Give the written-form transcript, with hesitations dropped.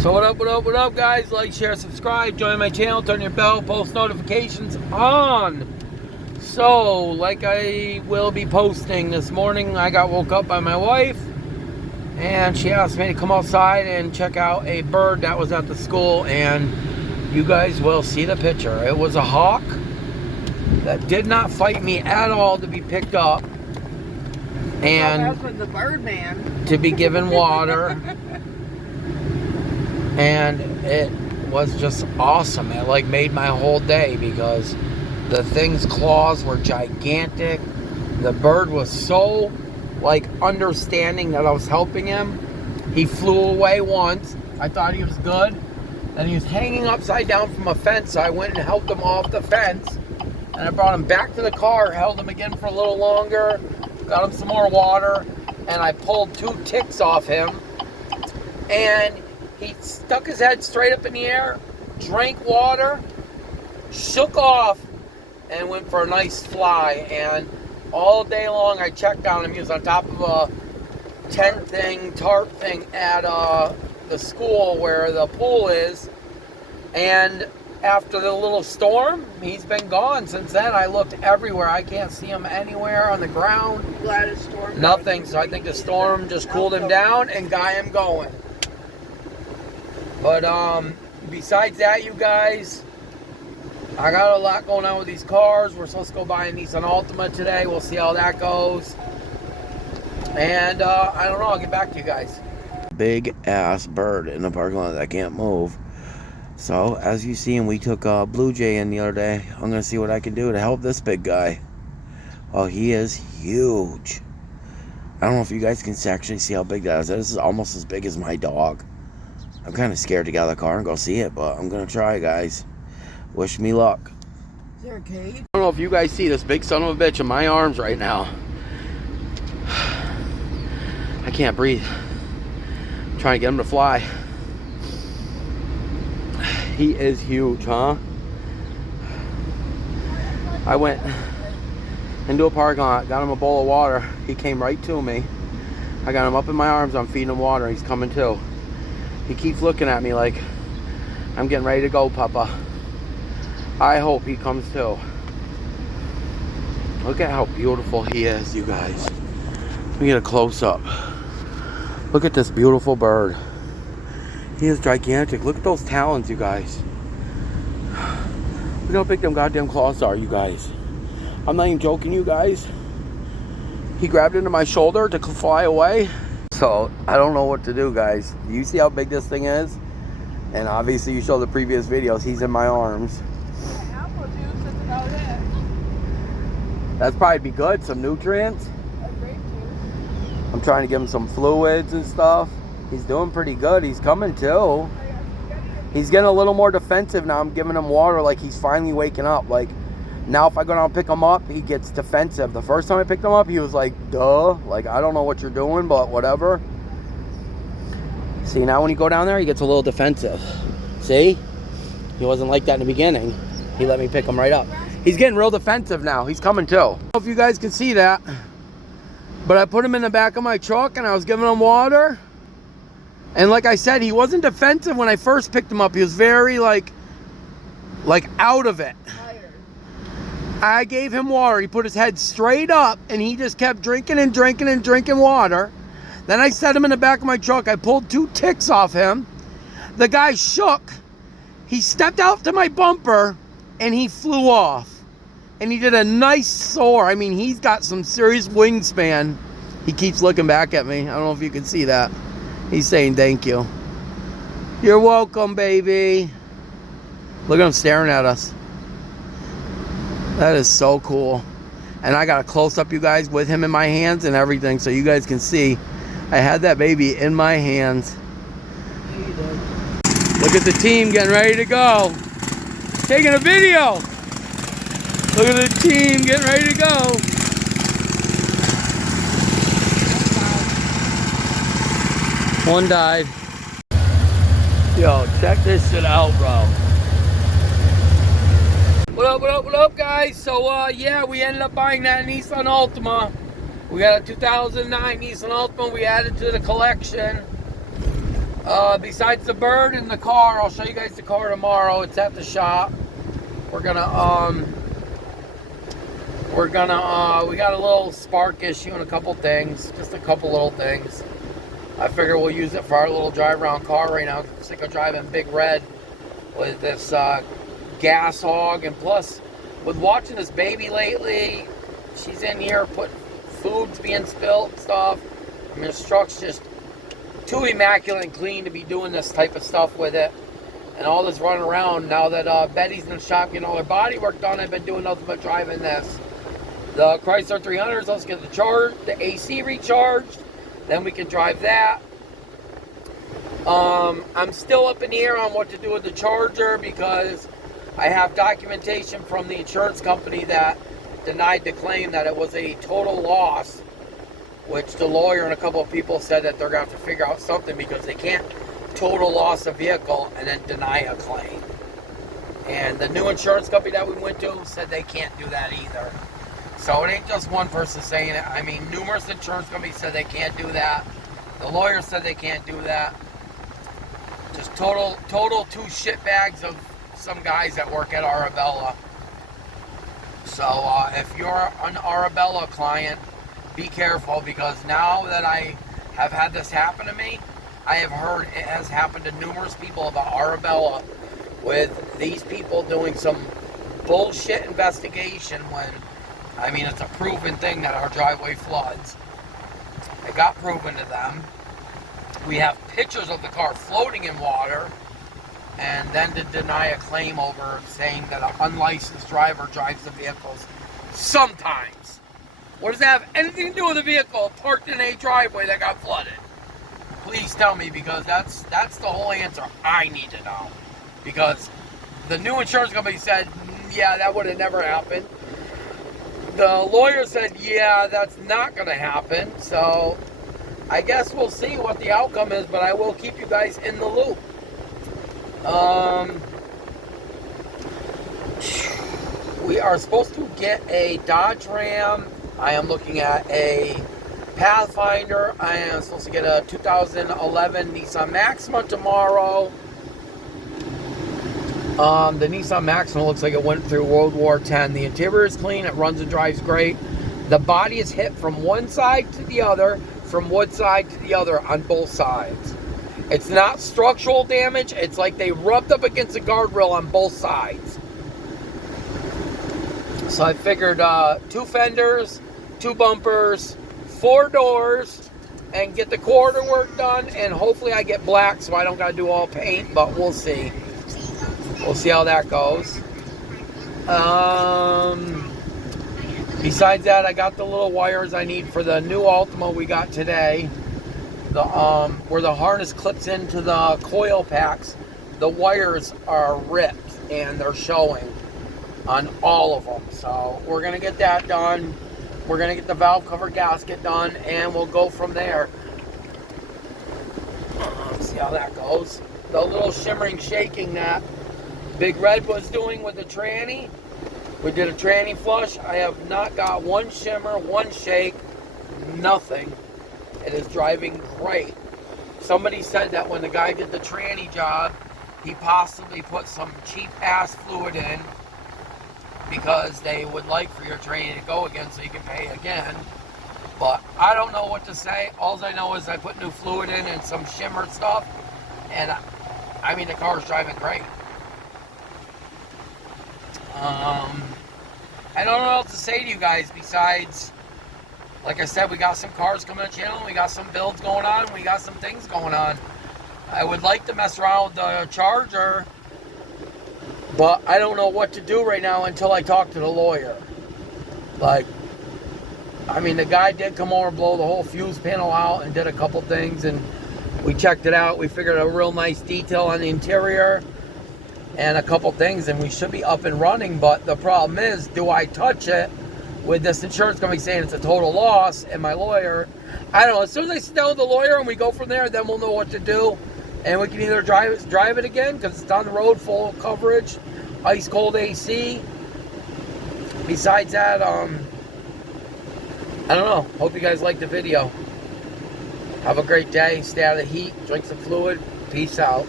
So what up guys? Like, share, subscribe, join my channel, turn your bell, post notifications on. So, like I will be posting this morning, I got woke up by my wife and she asked me to come outside and check out a bird that was at the school, and you guys will see the picture. It was a hawk that did not fight me at all to be picked up and the Birdman to be given water. And it was just awesome. It like made my whole day because the thing's claws were gigantic. The bird was so like understanding that I was helping him. He flew away once. I thought he was good. And he was hanging upside down from a fence, so I went and helped him off the fence. And I brought him back to the car, held him again for a little longer, got him some more water, and I pulled 2 ticks off him. And he stuck his head straight up in the air, drank water, shook off, and went for a nice fly. And all day long I checked on him. He was on top of a tent thing, tarp thing at the school where the pool is. And after the little storm, he's been gone since then. I looked everywhere. I can't see him anywhere on the ground. glad it's storm. Nothing. So I think the storm just cooled him down and got him going. But besides that, you guys, I got a lot going on with these cars. We're supposed to go buy a Nissan Altima today. We'll see how that goes. And I don't know. I'll get back to you guys. Big ass bird in the parking lot that can't move. So as you see, we took a Blue Jay in the other day. I'm gonna see what I can do to help this big guy. Oh, he is huge. I don't know if you guys can actually see how big that is. This is almost as big as my dog. I'm kind of scared to get out of the car and go see it, but I'm going to try, guys. Wish me luck. Is there a cage? I don't know if you guys see this big son of a bitch in my arms right now. I can't breathe. I'm trying to get him to fly. He is huge, huh? I went into a parking lot, got him a bowl of water. He came right to me. I got him up in my arms. I'm feeding him water. He's coming too. He keeps looking at me like I'm getting ready to go, Papa. I hope he comes too. Look at how beautiful he is, you guys. Let me get a close-up. Look at this beautiful bird. He is gigantic. Look at those talons, you guys. Look how big them goddamn claws are, you guys. I'm not even joking, you guys. He grabbed into my shoulder to fly away. So, I don't know what to do, guys. You see how big this thing is? And obviously you saw the previous videos. He's in my arms. Apple juice, that's about it. That's probably be good. Some nutrients. Grape juice. I'm trying to give him some fluids and stuff. He's doing pretty good. He's coming too. He's getting a little more defensive now. I'm giving him water like he's finally waking up. Like, now if I go down and pick him up, he gets defensive. The first time I picked him up, he was like, duh. Like, I don't know what you're doing, but whatever. See, now when you go down there, he gets a little defensive. See? He wasn't like that in the beginning. He let me pick him right up. He's getting real defensive now. He's coming too. I don't know if you guys can see that, but I put him in the back of my truck and I was giving him water. And like I said, he wasn't defensive when I first picked him up. He was very like out of it. I gave him water. He put his head straight up and he just kept drinking and drinking and drinking water. Then I set him in the back of my truck. I pulled 2 ticks off him. The guy shook. He stepped out to my bumper and he flew off. And he did a nice soar. I mean, he's got some serious wingspan. He keeps looking back at me. I don't know if you can see that. He's saying thank you. You're welcome, baby. Look at him staring at us. That is so cool. And I got a close-up, you guys, with him in my hands and everything, so you guys can see I had that baby in my hands. Look at the team getting ready to go. Taking a video. Look at the team getting ready to go. One died. Yo, check this shit out, bro. What up, guys? So, yeah, we ended up buying that Nissan Altima. We got a 2009 Nissan Altima we added to the collection. Besides the bird in the car, I'll show you guys the car tomorrow. It's at the shop. We got a little spark issue and a couple things, just a couple little things. I figure we'll use it for our little drive around car right now. I'm sick of driving Big Red with this gas hog, and plus with watching this baby lately, she's in here putting food's being spilled and stuff. I mean, this truck's just too immaculate and clean to be doing this type of stuff with it. And all this running around, now that Betty's in the shop getting all her body work done, I've been doing nothing but driving this. The Chrysler 300s, let's get the AC recharged, then we can drive that. I'm still up in the air on what to do with the Charger because I have documentation from the insurance company that denied the claim that it was a total loss, which the lawyer and a couple of people said that they're going to have to figure out something because they can't total loss a vehicle and then deny a claim. And the new insurance company that we went to said they can't do that either. So it ain't just one person saying it. I mean, numerous insurance companies said they can't do that. The lawyer said they can't do that. Just total two shitbags of some guys that work at Arabella. So if you're an Arabella client, be careful, because now that I have had this happen to me, I have heard it has happened to numerous people about Arabella, with these people doing some bullshit investigation when, I mean, it's a proven thing that our driveway floods. It got proven to them. We have pictures of the car floating in water, and then to deny a claim over saying that an unlicensed driver drives the vehicles sometimes. What does that have anything to do with a vehicle parked in a driveway that got flooded? Please tell me, because that's the whole answer I need to know. Because the new insurance company said, yeah, that would have never happened. The lawyer said, yeah, that's not going to happen. So I guess we'll see what the outcome is, but I will keep you guys in the loop. We are supposed to get a Dodge Ram. I am looking at a Pathfinder. I am supposed to get a 2011 Nissan Maxima tomorrow. The Nissan Maxima looks like it went through World War X. The interior is clean. It runs and drives great. The body is hit from one side to the other, from one side to the other on both sides. It's not structural damage. It's like they rubbed up against a guardrail on both sides. So I figured 2 fenders, 2 bumpers, 4 doors, and get the quarter work done, and hopefully I get black so I don't got to do all paint, but we'll see. We'll see how that goes. Besides that, I got the little wires I need for the new Altima we got today. The where the harness clips into the coil packs, the wires are ripped and they're showing on all of them. So we're gonna get that done. We're gonna get the valve cover gasket done, and we'll go from there. See how that goes. The little shimmering shaking that Big Red was doing with the tranny. We did a tranny flush. I have not got one shimmer, one shake, nothing. It is driving great. Somebody said that when the guy did the tranny job, he possibly put some cheap ass fluid in because they would like for your tranny to go again so you can pay again. But I don't know what to say. All I know is I put new fluid in and some shimmer stuff, and I mean, the car's driving great. I don't know what else to say to you guys besides, like I said, we got some cars coming on the channel, we got some builds going on, we got some things going on. I would like to mess around with the Charger, but I don't know what to do right now until I talk to the lawyer. Like, I mean, the guy did come over, blow the whole fuse panel out and did a couple things, and we checked it out. We figured a real nice detail on the interior and a couple things, and we should be up and running. But the problem is, do I touch it with this insurance company saying it's a total loss, and my lawyer, I don't know. As soon as I sit down with the lawyer and we go from there, then we'll know what to do, and we can either drive it again because it's on the road, full coverage, ice cold AC. Besides that, I don't know. Hope you guys liked the video. Have a great day. Stay out of the heat. Drink some fluid. Peace out.